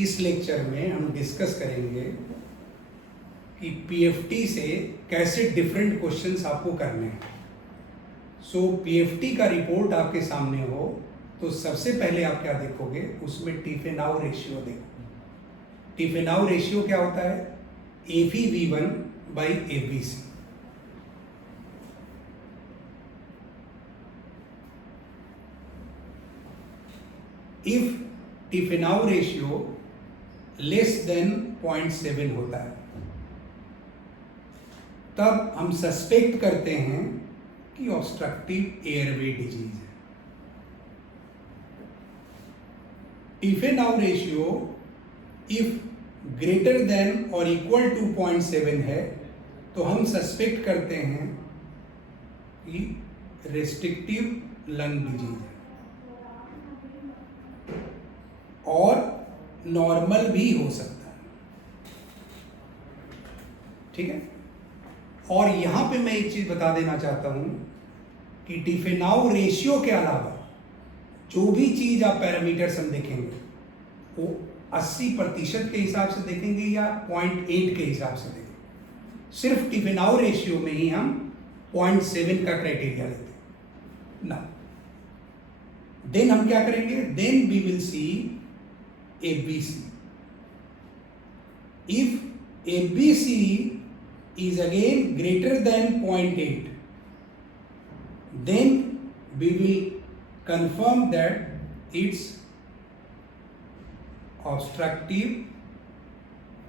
इस लेक्चर में हम डिस्कस करेंगे कि पीएफटी से कैसे डिफरेंट क्वेश्चंस आपको करने हैं। सो पीएफटी का रिपोर्ट आपके सामने हो तो सबसे पहले आप क्या देखोगे, उसमें टिफिनाउ रेशियो देखो। टिफिनाउ रेशियो क्या होता है? AV/V1 by ABC। इफ टिफिनाउ रेशियो लेस देन 0.7 होता है तब हम सस्पेक्ट करते हैं कि ऑब्स्ट्रक्टिव एयरवे डिजीज है। टिफिनाउ रेशियो इफ ग्रेटर देन और इक्वल टू 0.7 है तो हम सस्पेक्ट करते हैं कि रेस्ट्रिक्टिव लंग डिजीज है, और नॉर्मल भी हो सकता है। ठीक है। और यहां पे मैं एक चीज बता देना चाहता हूं कि टिफिनाउ रेशियो के अलावा जो भी चीज आप पैरामीटर्स हम देखेंगे वो 80% के हिसाब से देखेंगे या 0.8 के हिसाब से देखेंगे। सिर्फ टिफिनाउ रेशियो में ही हम 0.7 का क्राइटेरिया लेते हैं ना। देन हम क्या करेंगे? Then we will see ABC। If ABC is again greater than 0.8, then we will confirm that it's obstructive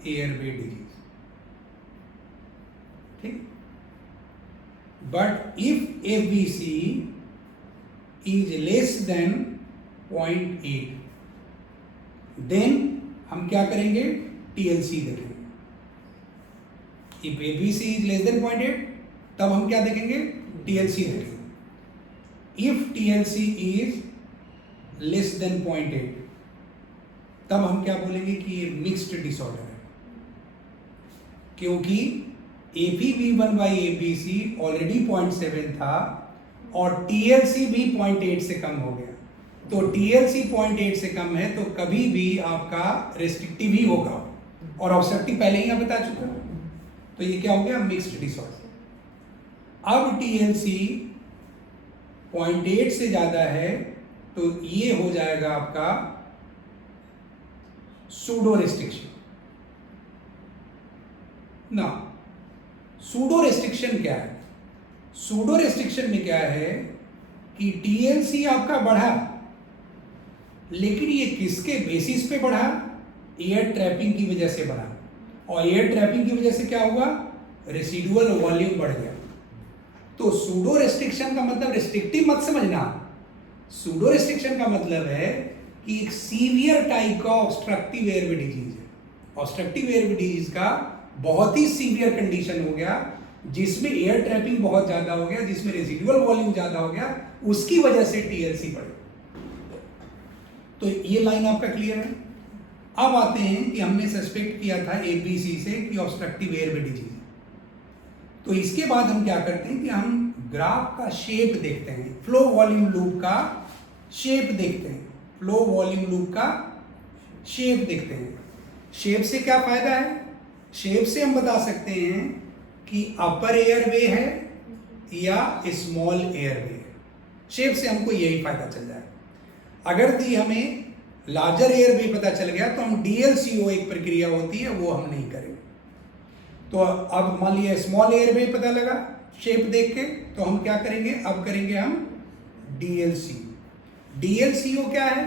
airway disease। ठीक। But if ABC is less than 0.8, then हम क्या करेंगे? TLC देखेंगे। If ABC is less than 0.8 तब हम क्या देखेंगे? TLC देखेंगे। If TLC is less than 0.8 तब हम क्या बोलेंगे कि ये मिक्स्ड डिसऑर्डर है, क्योंकि AV/V1 by ABC ऑलरेडी 0.7 था और TLC भी 0.8 से कम हो गया। तो TLC 0.8 से कम है तो कभी भी आपका रेस्ट्रिक्टिव ही होगा, और ऑब्स्ट्रक्टिव पहले ही मैं बता चुका हूं। तो ये क्या हो गया? Mixed disorder. अब TLC 0.8 से ज्यादा है तो ये हो जाएगा आपका सूडो रेस्ट्रिक्शन ना। सूडो रेस्ट्रिक्शन क्या है? सूडो रेस्ट्रिक्शन में क्या है कि TLC आपका बढ़ा, लेकिन ये किसके बेसिस पे बढ़ा? एयर ट्रैपिंग की वजह से बढ़ा, और एयर ट्रैपिंग की वजह से क्या हुआ? रेसिडुअल वॉल्यूम बढ़ गया। तो सूडो रेस्ट्रिक्शन का मतलब रेस्ट्रिक्टिव मत समझना। सूडो रेस्ट्रिक्शन का मतलब है कि एक सीवियर टाइप का ऑब्स्ट्रक्टिव एयरवे डिजीज है। ऑब्स्ट्रक्टिव एयरवे डिजीज का बहुत ही सीवियर कंडीशन हो गया, जिसमें एयर ट्रैपिंग बहुत ज्यादा हो गया, जिसमें रेसिडुअल वॉल्यूम ज्यादा हो गया, उसकी वजह से TLC बढ़ गया। तो ये लाइन आपका क्लियर है। अब आते हैं कि हमने सस्पेक्ट किया था ABC से कि ऑब्स्ट्रक्टिव एयरवे डिजीज है। तो इसके बाद हम क्या करते हैं कि हम ग्राफ का शेप देखते हैं, फ्लो वॉल्यूम लूप का शेप देखते हैं। फ्लो वॉल्यूम लूप का शेप देखते हैं। शेप से क्या फायदा है? शेप से हम बता सकते हैं कि अपर एयरवे है या स्मॉल एयरवे है। शेप से हमको यही फायदा चल जाएगा। अगर दी हमें लार्जर एयरवे पता चल गया तो हम DLCO एक प्रक्रिया होती है वो हम नहीं करेंगे। तो अब मान लिया स्मॉल एयरवे पता लगा शेप देख के, तो हम क्या करेंगे? अब करेंगे हम DLCO। DLCO क्या है?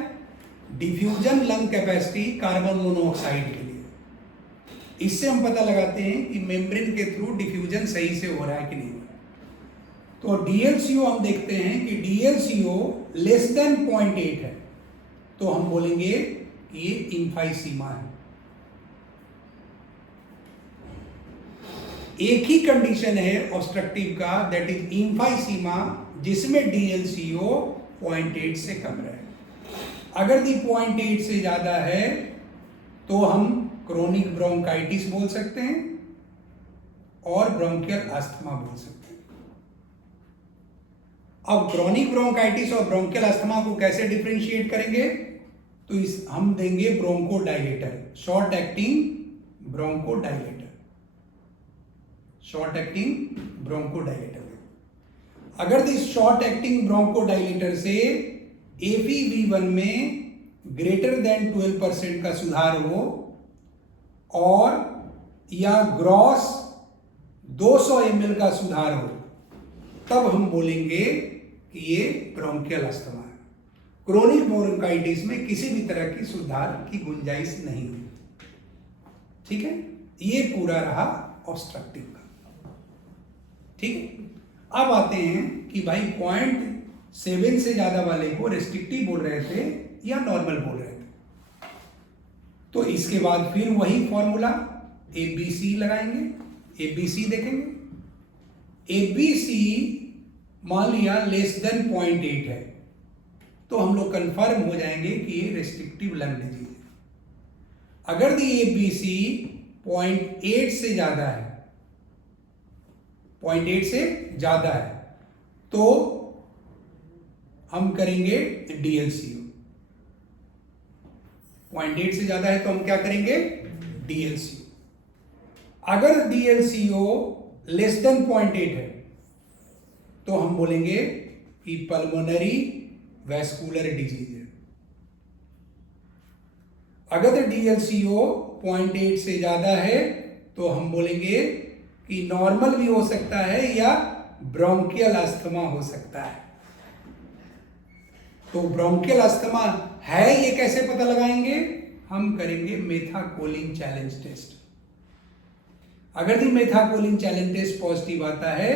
Diffusion lung capacity carbon monoxide के लिए। इससे हम पता लगाते हैं कि मेम्ब्रेन के थ्रू डिफ्यूजन सही से हो रहा है कि नहीं। तो DLCO हम देखते हैं कि DLCO लेस देन 0.8 है तो हम बोलेंगे कि ये इम्फाइसीमा है। एक ही कंडीशन है ऑब्स्ट्रक्टिव का, दैट इज इम्फाइसीमा, जिसमें DLCO 0.8 से कम रहे। अगर दी 0.8 से ज्यादा है तो हम क्रोनिक ब्रोंकाइटिस बोल सकते हैं और ब्रोंकियल अस्थमा बोल सकते हैं। अब क्रोनिक ब्रोंकाइटिस और ब्रोंकियल अस्थमा को कैसे डिफरेंशिएट करेंगे? तो इस हम देंगे bronchodilator, short acting bronchodilator, short acting bronchodilator. अगर इस शॉर्ट एक्टिंग ब्रोंकोडाइलेटर से FEV1 में ग्रेटर देन 12% का सुधार हो और या ग्रॉस 200 ml का सुधार हो, तब हम बोलेंगे कि ये ब्रोंकियल अस्थमा है। क्रोनिक ब्रोंकाइटिस में किसी भी तरह की सुधार की गुंजाइश नहीं हुई। ठीक है, ये पूरा रहा ऑब्स्ट्रक्टिव का। ठीक है, अब आते हैं कि भाई 0.7 से ज्यादा वाले को रेस्ट्रिक्टिव बोल रहे थे या नॉर्मल बोल रहे थे। तो इसके बाद फिर वही फॉर्मूला ABC लगाएंगे, ABC देखेंगे। ABC मान लिया लेस देन 0.8 है, तो हम लोग कंफर्म हो जाएंगे कि ये रेस्ट्रिक्टिव लंग डिजीज है। अगर दी ABC 0.8 से ज्यादा है, 0.8 से ज्यादा है, तो हम करेंगे DLCO। 0.8 से ज्यादा है तो हम क्या करेंगे? DLCO। अगर DLCO लेस देन 0.8 है तो हम बोलेंगे कि पल्मोनरी वैस्कुलर डिजीज है। अगर DLCO 0.8 से ज्यादा है तो हम बोलेंगे कि नॉर्मल भी हो सकता है या ब्रोंकियल अस्थमा हो सकता है। तो ब्रोंकियल अस्थमा है ये कैसे पता लगाएंगे? हम करेंगे मेथाकोलिन चैलेंज टेस्ट। अगर ये मेथाकोलिन चैलेंज टेस्ट पॉजिटिव आता है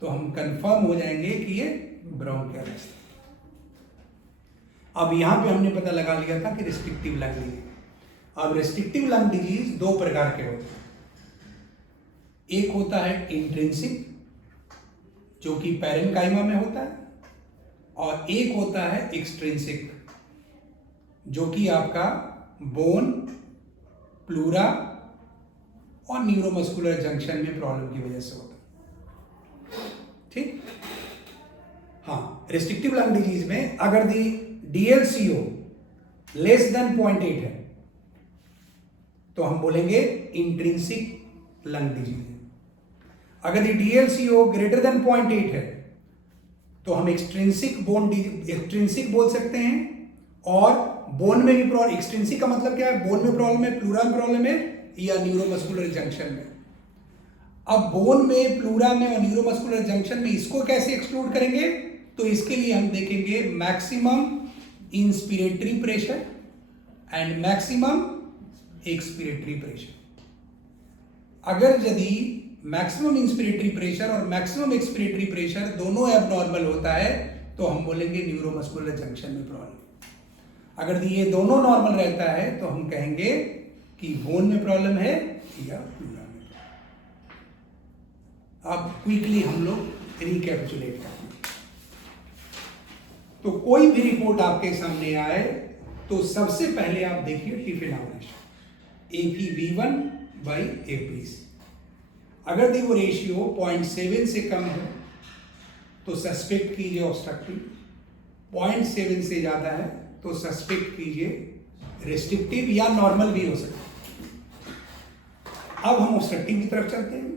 तो हम कंफर्म हो जाएंगे कि ये ब्रोंकियल अस्थमा। अब यहां पे हमने पता लगा लिया था कि रेस्ट्रिक्टिव लंग डिजीज। अब रेस्ट्रिक्टिव लंग डिजीज दो प्रकार के होते हैं। एक होता है इंट्रिंसिक, जो कि पैरेन्काइमा में होता है, और एक होता है एक्सट्रिंसिक, जो कि आपका बोन, प्लूरा और न्यूरोमस्कुलर जंक्शन में प्रॉब्लम की वजह से होता है। ठीक, हाँ, रेस्ट्रिक्टिव लंग डिजीज में अगर दी DLCO लेस देन 0.8 है तो हम बोलेंगे इंट्रिंसिक लंग डिजीज है। अगर ये DLCO ग्रेटर देन 0.8 है तो हम एक्सट्रिंसिक बोल सकते हैं। और बोन में भी प्रॉब्लम, एक्सट्रिंसिक का मतलब क्या है? बोन में प्रॉब्लम है, प्लूरा में प्रॉब्लम है या न्यूरोमस्कुलर जंक्शन में। अब बोन में, प्लूरा में और न्यूरोमस्कुलर जंक्शन में इसको कैसे एक्सक्लूड करेंगे? तो इसके लिए हम देखेंगे maximum inspiratory pressure and maximum expiratory pressure. अगर यदि मैक्सिमम इंस्पिरेटरी प्रेशर और मैक्सिमम एक्सपिरेटरी प्रेशर दोनों एबनॉर्मल होता है तो हम बोलेंगे न्यूरोमस्कुलर जंक्शन में प्रॉब्लम। अगर ये दोनों नॉर्मल रहता है तो हम कहेंगे कि बोन में प्रॉब्लम है या प्लूरा में। अब क्विकली हम लोग रिकैपिचुलेट करते हैं। तो कोई भी रिपोर्ट आपके सामने आए तो सबसे पहले आप देखिए डिफिनामिनेशन FEV1/FBC। अगर देखो रेशियो 0.7 से कम है तो सस्पेक्ट कीजिए ऑब्स्ट्रक्टिव, 0.7 से ज्यादा है तो सस्पेक्ट कीजिए रेस्ट्रिक्टिव या नॉर्मल भी हो सकता है। अब हम ऑब्स्ट्रक्टिव की तरफ चलते हैं।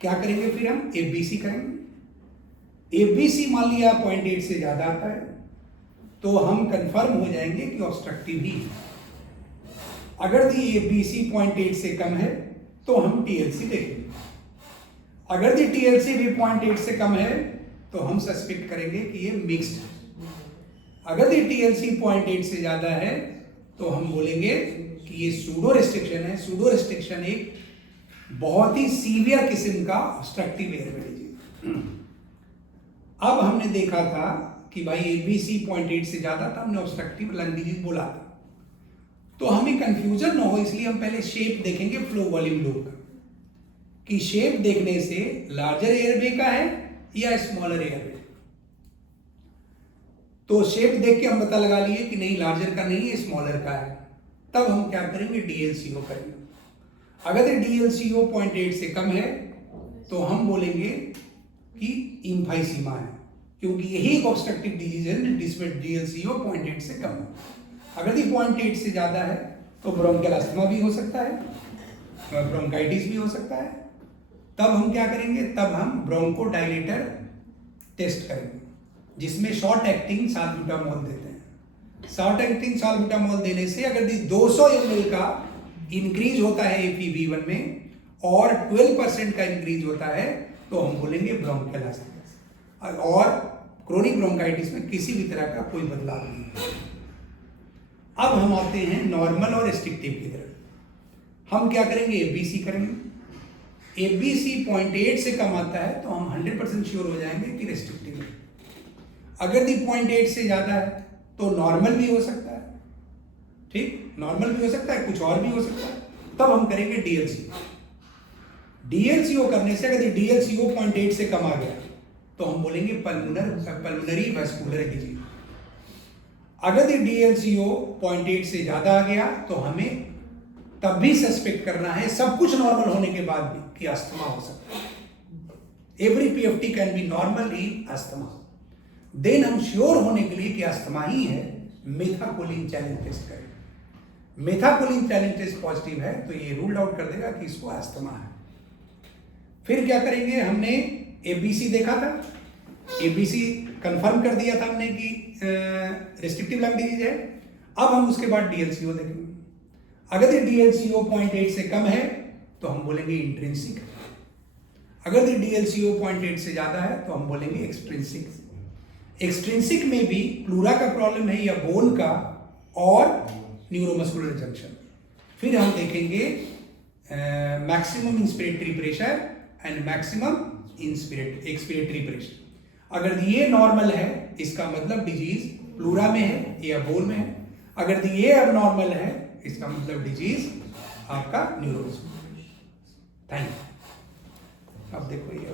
क्या करेंगे फिर? हम FBC करेंगे। FBC मान लिया 0.8 से ज्यादा आता है तो हम कंफर्म हो जाएंगे कि ऑब्स्ट्रक्टिव ही है। अगर दी FBC 0.8 से कम है तो हम TLC देखेंगे। अगर दी TLC भी 0.8 से कम है तो हम सस्पेक्ट करेंगे कि ये मिक्स्ड है। अगर दी TLC 0.8 से ज्यादा है तो हम बोलेंगे कि ये सूडो रेस्ट्रिक्शन है। सूडो रेस्ट्रिक्शन एक बहुत ही सीवियर किस्म का ऑब्स्ट्रक्टिव एयरवे डिजीज। अब हमने देखा था कि भाई FBC 0.8 से ज्यादा था, हमने ऑब्स्ट्रक्टिव लंग डिजीज बोला था। तो हमें कंफ्यूजन ना हो इसलिए हम पहले शेप देखेंगे फ्लो वॉल्यूम लूप का, कि शेप देखने से लार्जर एयरवे का है या स्मॉलर एयरवे। तो शेप देख के हम पता लगा लिए कि नहीं लार्जर का नहीं है, स्मॉलर का है। तब हम क्या करेंगे? DLCO करेंगे। अगर DLCO 0.8 से कम है तो हम बोलेंगे कि इम्फाइसीमा है, क्योंकि यही एक ऑब्स्ट्रक्टिव डिजीज है जिसमें DLCO 0.8 से कम है। अगर ये 0.8 से ज़्यादा है तो ब्रोंकियल अस्थमा भी हो सकता है, ब्रोंकाइटिस भी हो सकता है। तब हम क्या करेंगे, तब हम ब्रोंकोडाइलेटर टेस्ट करेंगे, जिसमें शॉर्ट एक्टिंग साल्ब्यूटामोल देते हैं। शॉर्ट एक्टिंग साल्ब्यूटामोल देने से अगर 200 ml का इंक्रीज होता है FEV1 में और 12% का इंक्रीज होता है तो हम बोलेंगे ब्रोंकियल अस्थमा। और क्रोनिक ब्रोंकाइटिस में किसी भी तरह का कोई बदलाव नहीं है। अब हम आते हैं नॉर्मल और रिस्ट्रिक्टिव की तरफ। हम क्या करेंगे, ABC करेंगे। ABC 0.8 से कम आता है तो हम 100% श्योर हो जाएंगे कि रिस्ट्रिक्टिव है। अगर 0.8 से ज़्यादा है तो नॉर्मल भी हो सकता है, ठीक, नॉर्मल भी हो सकता है, कुछ और भी हो सकता है। तब हम करेंगे DLCO। DLCO करने से अगर DLCO 0.8 से कम आ गया तो हम बोलेंगे पल्मोनरी वास्कुलर डिजीज। अगर DLCO 0.8 से ज़्यादा आ गया तो हमें तब भी सस्पेक्ट करना है, सब कुछ नॉर्मल होने के बाद भी, कि अस्थमा हो सकता है। Every PFT can be normal in asthma. Then हम श्योर होने के लिए कि अस्थमा ही है, मेथाकोलिन चैलेंज टेस्ट करें। मेथाकोलिन चैलेंज टेस्ट पॉजिटिव है तो ये रूल्ड आउट कर देगा कि इसको अस्थमा है। फिर क्या करेंगे, हमने ABC देखा था, ABC कंफर्म कर दिया था हमने कि रिस्ट्रिक्टिव लंग डिजीज है। अब हम उसके बाद DLCO देखेंगे। अगर DLCO 0.8 से कम है तो हम बोलेंगे इंट्रिंसिक। अगर DLCO 0.8 से ज्यादा है तो हम बोलेंगे एक्सट्रिंसिक। एक्सट्रिंसिक में भी प्लूरा का प्रॉब्लम है या बोन का और न्यूरोमस्कुलर जंक्शन। फिर हम देखेंगे maximum inspiratory pressure and maximum expiratory pressure. अगर ये नॉर्मल है इसका मतलब डिजीज प्लूरा में है या बोन में है। अगर ये अब नॉर्मल है इसका मतलब डिजीज आपका न्यूरोमस्कुलर। Thank you. अब देखो ये